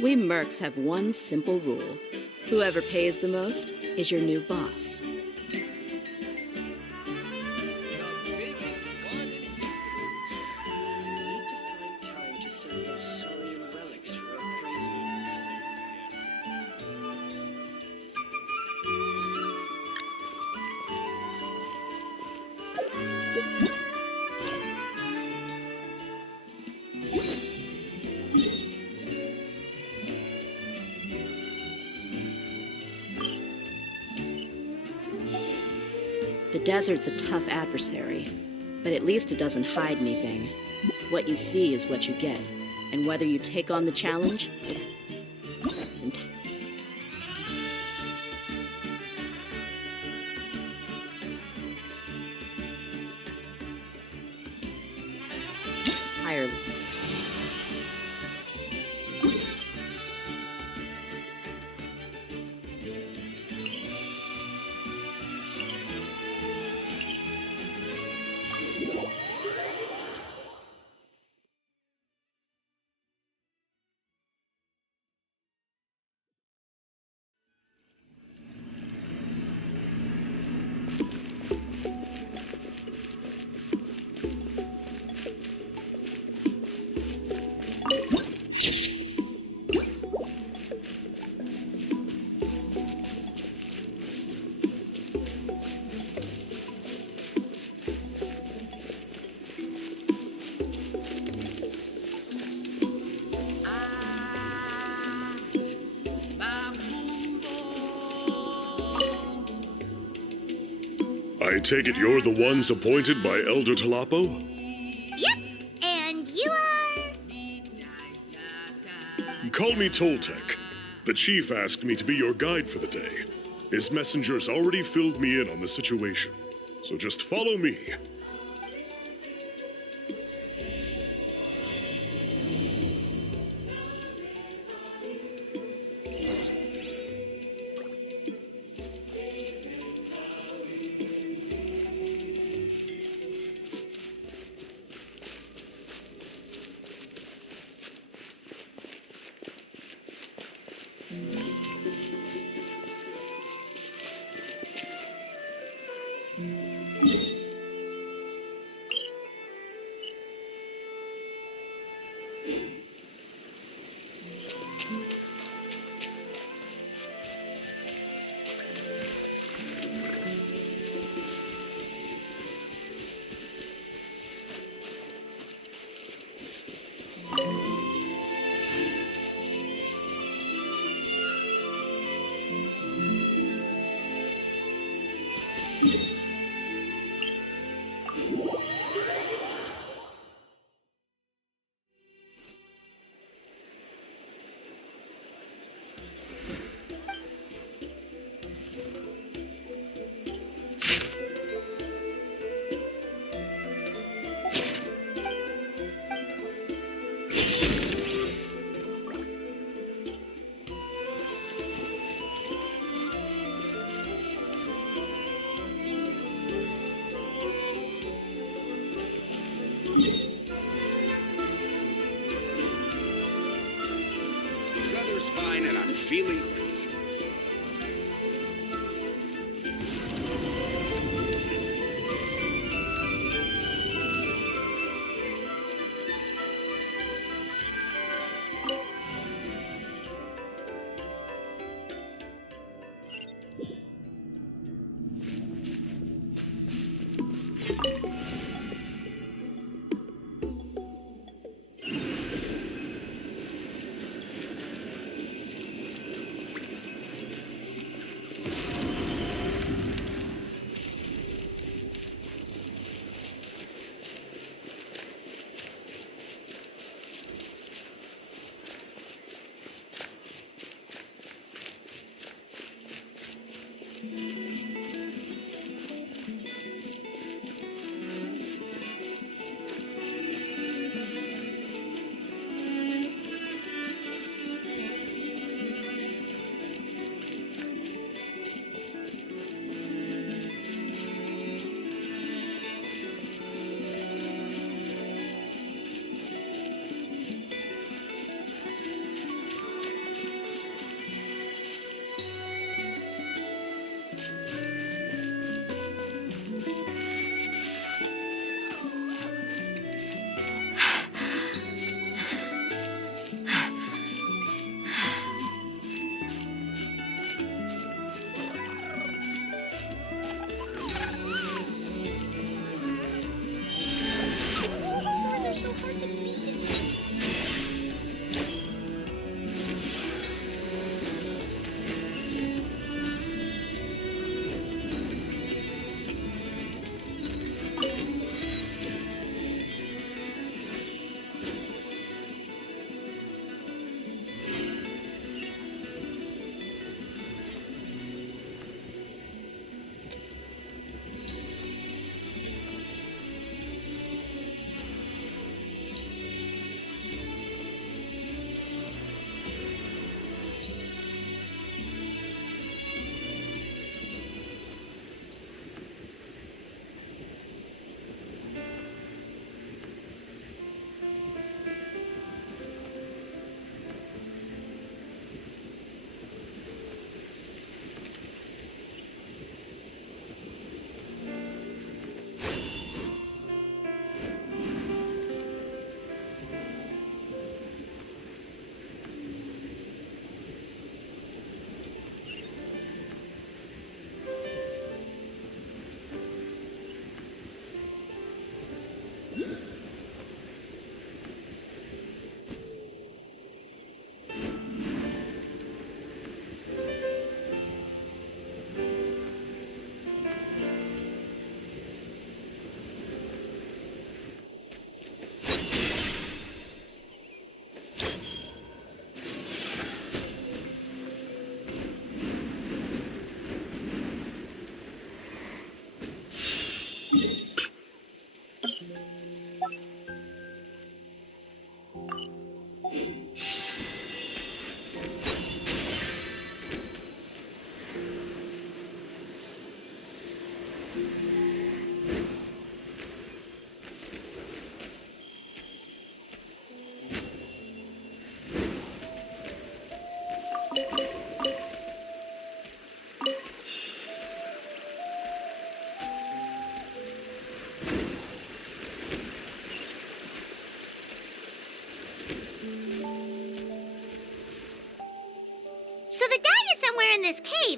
We mercs have one simple rule. Whoever pays the most is your new boss. The desert's a tough adversary, but at least it doesn't hide anything. What you see is what you get, and whether you take on the challenge... Higher... I take it you're the ones appointed by Elder Talapo? Yep, and you are... Call me Toltec. The chief asked me to be your guide for the day. His messengers already filled me in on the situation, so just follow me. Weather's fine and I'm feeling great.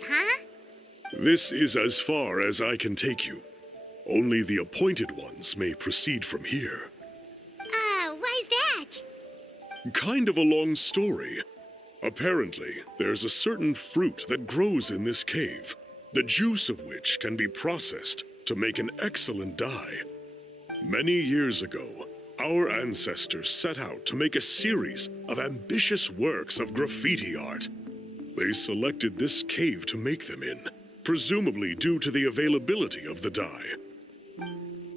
cave, huh? This is as far as I can take you. Only the appointed ones may proceed from here. Why's that? Kind of a long story. Apparently, there's a certain fruit that grows in this cave, the juice of which can be processed to make an excellent dye. Many years ago, our ancestors set out to make a series of ambitious works of graffiti art. They selected this cave to make them in, presumably due to the availability of the dye.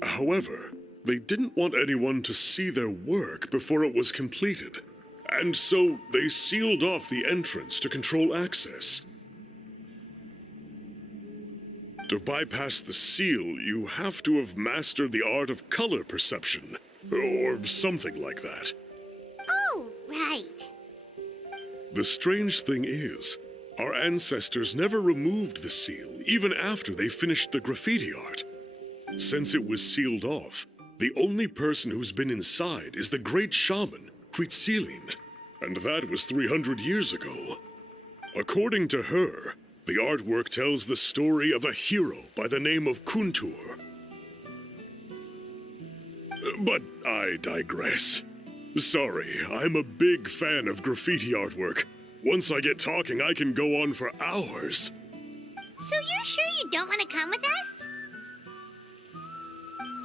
However, they didn't want anyone to see their work before it was completed, and so they sealed off the entrance to control access. To bypass the seal, you have to have mastered the art of color perception, or something like that. Oh, right. The strange thing is, our ancestors never removed the seal, even after they finished the graffiti art. Since it was sealed off, the only person who's been inside is the great shaman, Huitzilin, and that was 300 years ago. According to her, the artwork tells the story of a hero by the name of Kuntur. But I digress. Sorry, I'm a big fan of graffiti artwork. Once I get talking, I can go on for hours. So you're sure you don't want to come with us?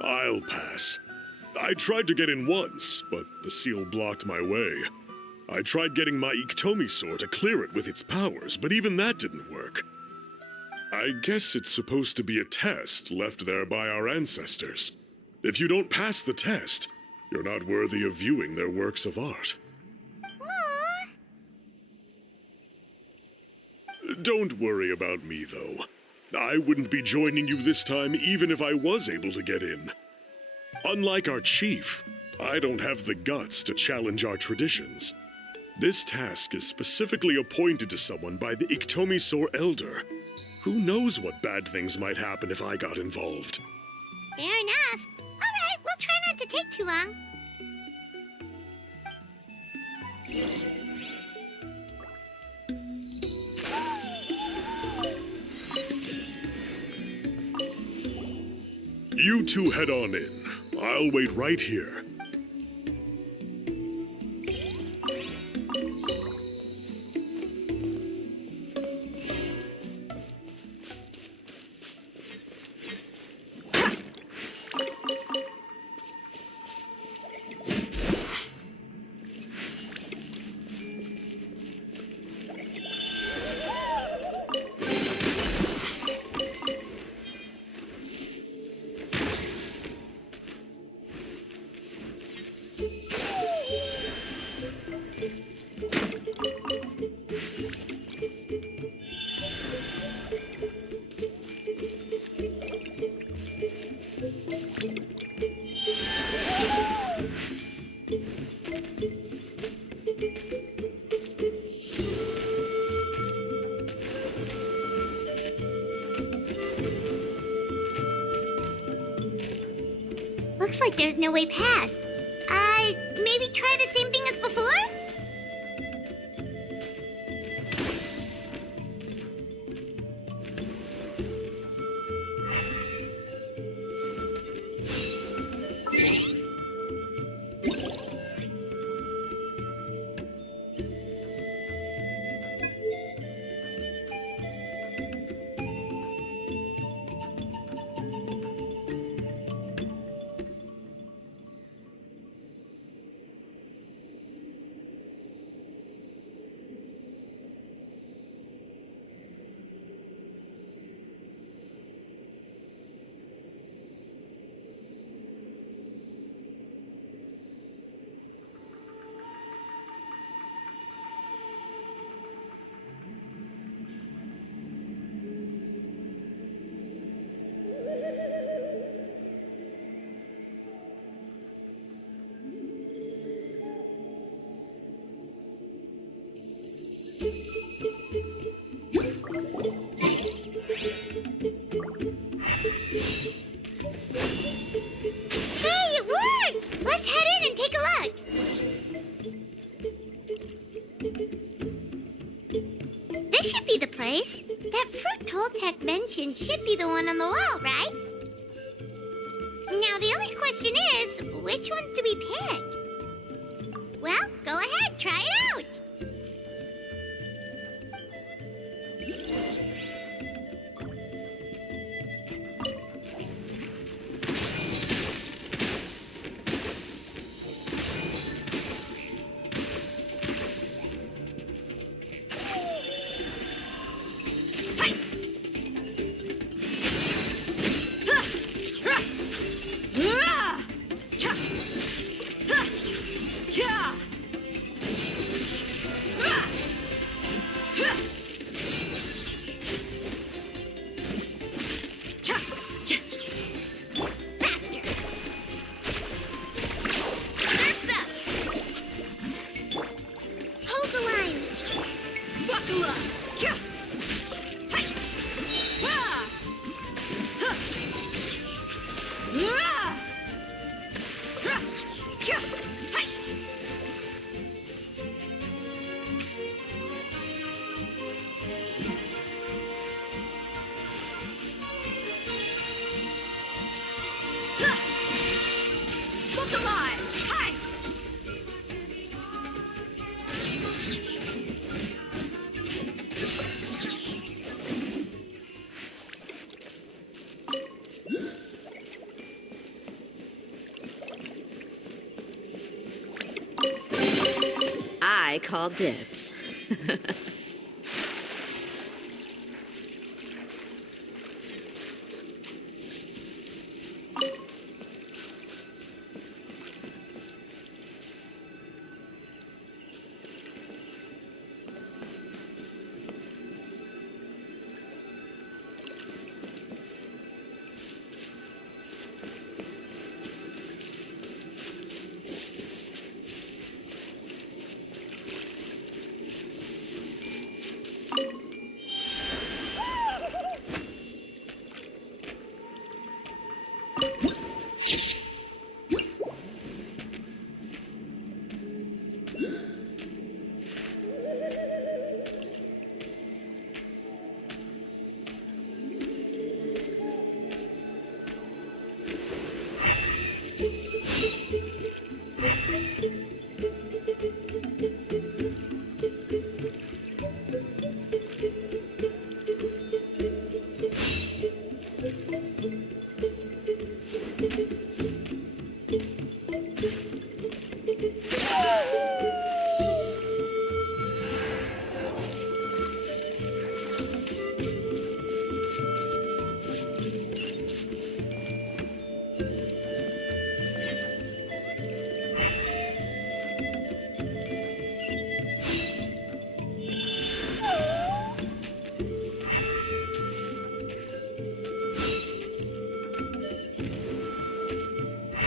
I'll pass. I tried to get in once, but the seal blocked my way. I tried getting my Iktomi sword to clear it with its powers, but even that didn't work. I guess it's supposed to be a test left there by our ancestors. If you don't pass the test, you're not worthy of viewing their works of art. Aww. Don't worry about me, though. I wouldn't be joining you this time even if I was able to get in. Unlike our chief, I don't have the guts to challenge our traditions. This task is specifically appointed to someone by the Iktomi Sor Elder. Who knows what bad things might happen if I got involved? Fair enough. All right, we'll try not to take too long. You two head on in. I'll wait right here. Looks like there's no way past. Maybe try the same thing as before? Toltec mentioned should be the one on the wall, right? Now the only question is, which ones do we pick? Well, go ahead, try it out. Faster! Surf's up! Hold the line! Buckle up! Hi! Ha! Huh! Ha! Hi! Book alive! Hi! I call dibs.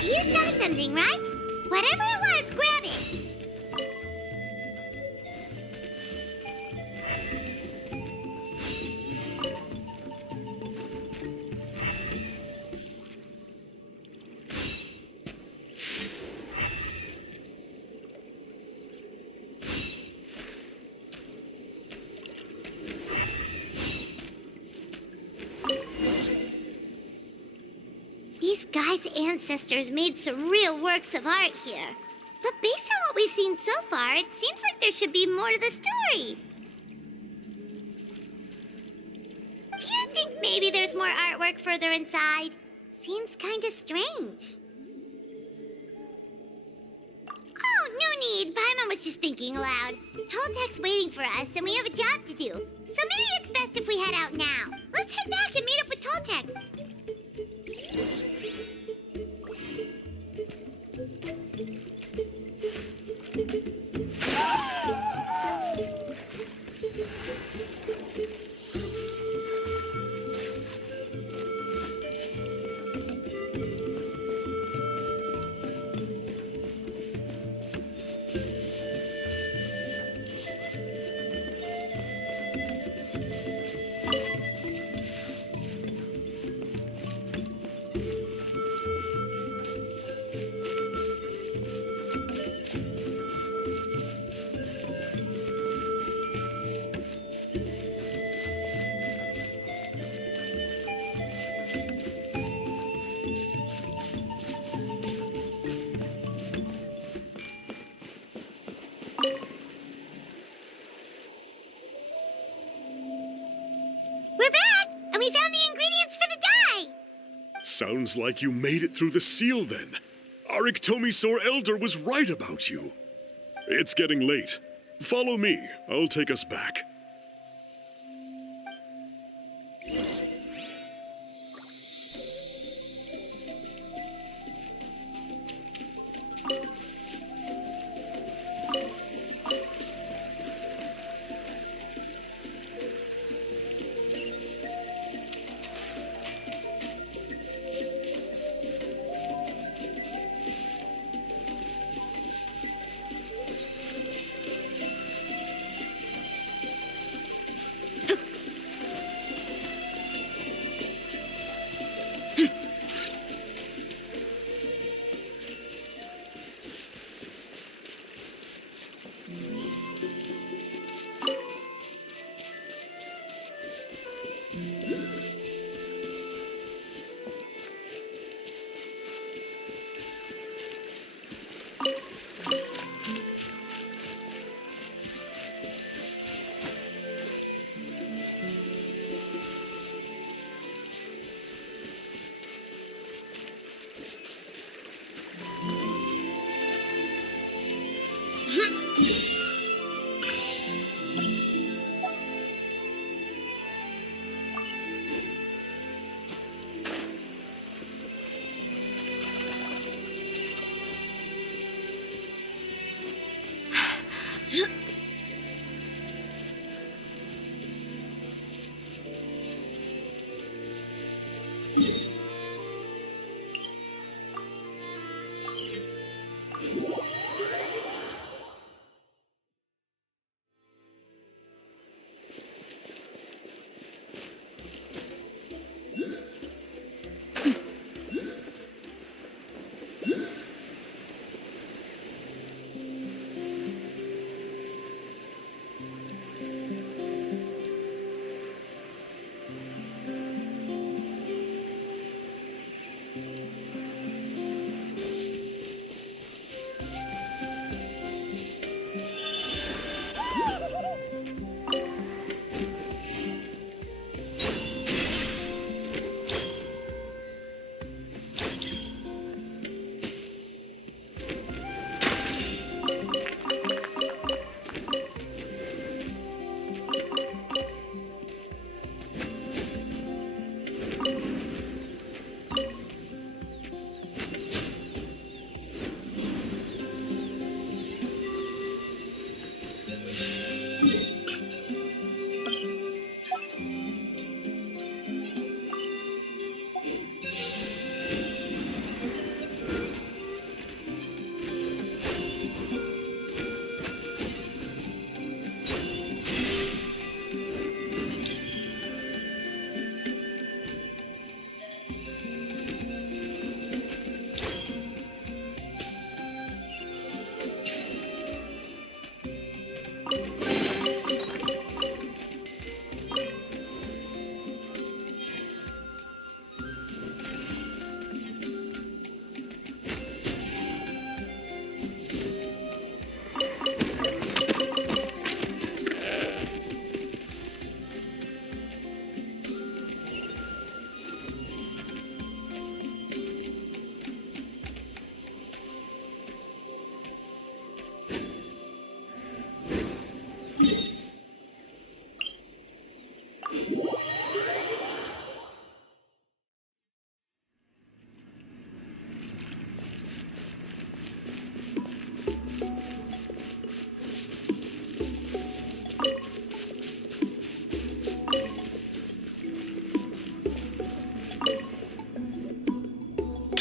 You saw something, right? Whatever it was, grab it. These guys' ancestors made some real works of art here. But based on what we've seen so far, it seems like there should be more to the story. Do you think maybe there's more artwork further inside? Seems kinda strange. Oh, no need. Paimon was just thinking aloud. Toltec's waiting for us, and we have a job to do. So maybe it's best if we head out now. Let's head back and meet up with Toltec. we found the ingredients for the dye! Sounds like you made it through the seal then. Our Iktomisaur Elder was right about you. It's getting late. Follow me. I'll take us back.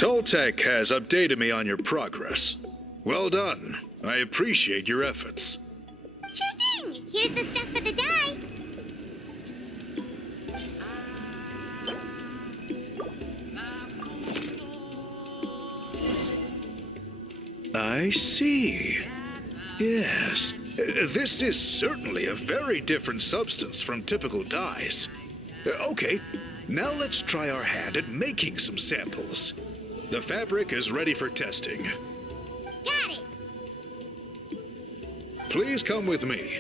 Toltec has updated me on your progress. Well done. I appreciate your efforts. Sure thing! Here's the stuff for the dye. I see. Yes. This is certainly a very different substance from typical dyes. Okay, now let's try our hand at making some samples. The fabric is ready for testing. Got it! Please come with me.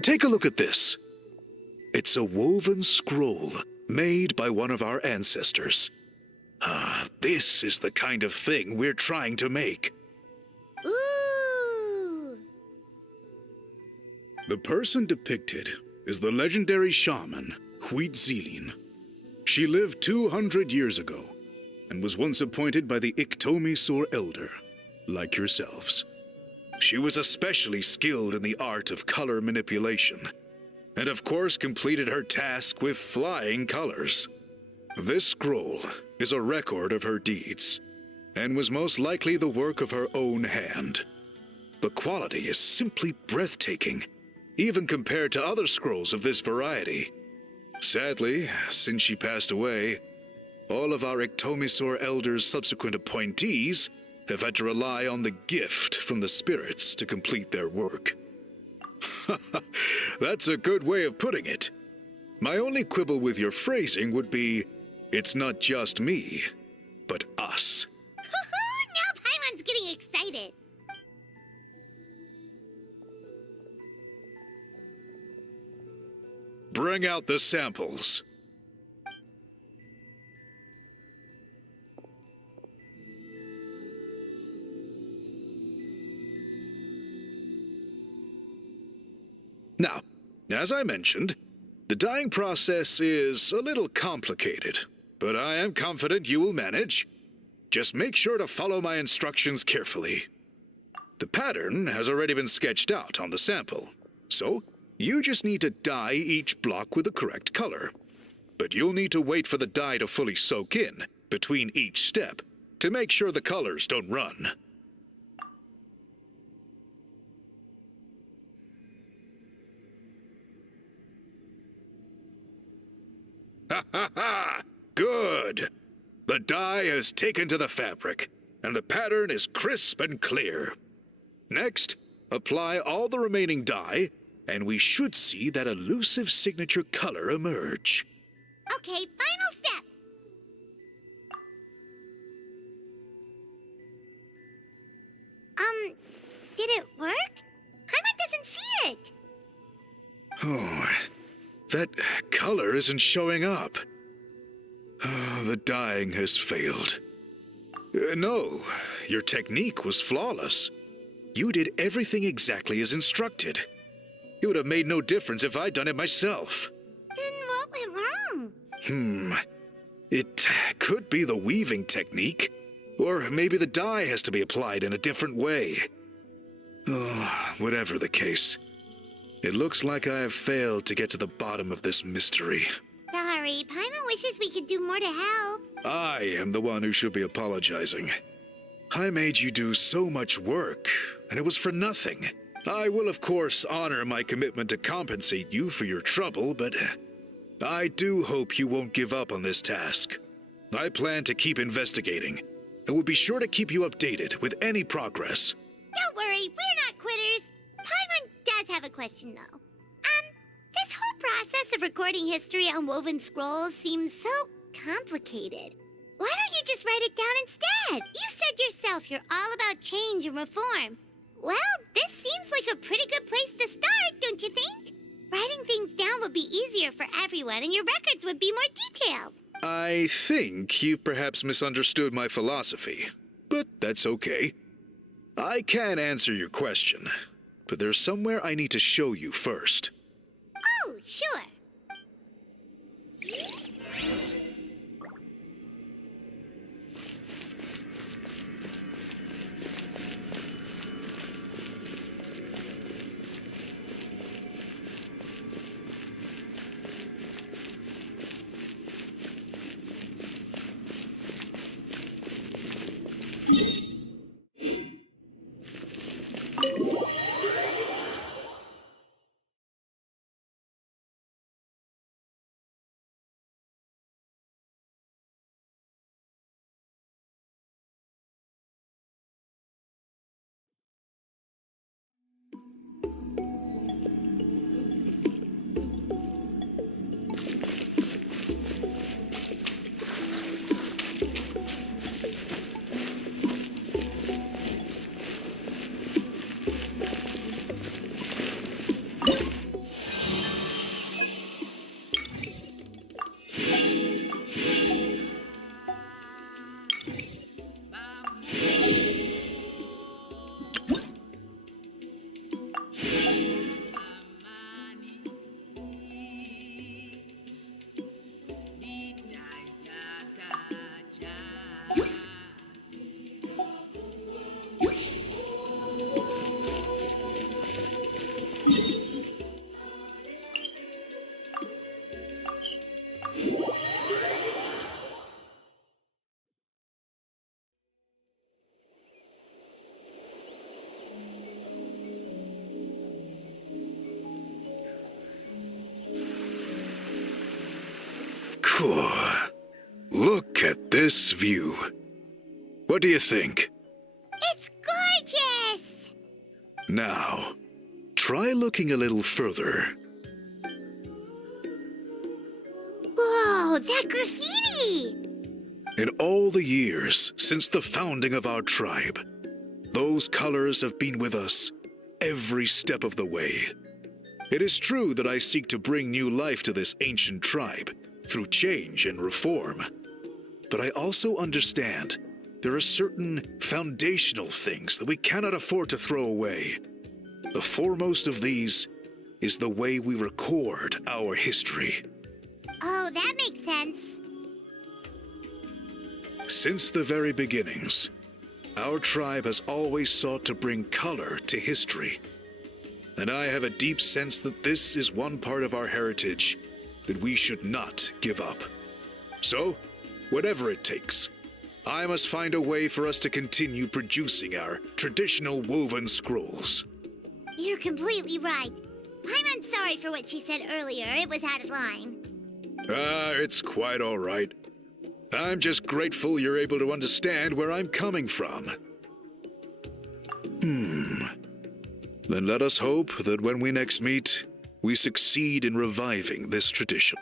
Take a look at this. It's a woven scroll made by one of our ancestors. This is the kind of thing we're trying to make. Ooh. The person depicted is the legendary shaman, Huitzilin. She lived 200 years ago and was once appointed by the Iktomi Elder, like yourselves. She was especially skilled in the art of color manipulation, and of course completed her task with flying colors. This scroll is a record of her deeds, and was most likely the work of her own hand. The quality is simply breathtaking, even compared to other scrolls of this variety. Sadly, since she passed away, all of our Iktomisor Elder's subsequent appointees have had to rely on the gift from the spirits to complete their work. That's a good way of putting it. My only quibble with your phrasing would be, it's not just me, but us. Now Paimon's getting excited. Bring out the samples. Now, as I mentioned, the dyeing process is a little complicated, but I am confident you will manage. Just make sure to follow my instructions carefully. The pattern has already been sketched out on the sample, so you just need to dye each block with the correct color. But you'll need to wait for the dye to fully soak in between each step to make sure the colors don't run. Ha ha ha! Good! The dye has taken to the fabric, and the pattern is crisp and clear. Next, apply all the remaining dye, and we should see that elusive signature color emerge. Okay, final step. Did it work? Paimon doesn't see it. Oh, that color isn't showing up. Oh, the dyeing has failed. No, your technique was flawless. You did everything exactly as instructed. It would have made no difference if I'd done it myself. Then what went wrong? It could be the weaving technique, or maybe the dye has to be applied in a different way. Oh, whatever the case, it looks like I have failed to get to the bottom of this mystery. Sorry, Paimon wishes we could do more to help. I am the one who should be apologizing. I made you do so much work, and it was for nothing. I will, of course, honor my commitment to compensate you for your trouble, but I do hope you won't give up on this task. I plan to keep investigating, and will be sure to keep you updated with any progress. Don't worry, we're not quitters. Paimon does have a question, though. This whole process of recording history on woven scrolls seems so complicated. Why don't you just write it down instead? You said yourself you're all about change and reform. Well, this seems like a pretty good place to start, don't you think? Writing things down would be easier for everyone, and your records would be more detailed. I think you've perhaps misunderstood my philosophy, but that's okay. I can answer your question, but there's somewhere I need to show you first. Oh, sure. Phew. Look at this view. What do you think? It's gorgeous! Now, try looking a little further. Whoa, that graffiti! In all the years since the founding of our tribe, those colors have been with us every step of the way. It is true that I seek to bring new life to this ancient tribe through change and reform. But I also understand there are certain foundational things that we cannot afford to throw away. The foremost of these is the way we record our history. Oh, that makes sense. Since the very beginnings, our tribe has always sought to bring color to history. And I have a deep sense that this is one part of our heritage that we should not give up. So, whatever it takes, I must find a way for us to continue producing our traditional woven scrolls. You're completely right. Paimon's sorry for what she said earlier. It was out of line. It's quite all right. I'm just grateful you're able to understand where I'm coming from. Then let us hope that when we next meet, we succeed in reviving this tradition.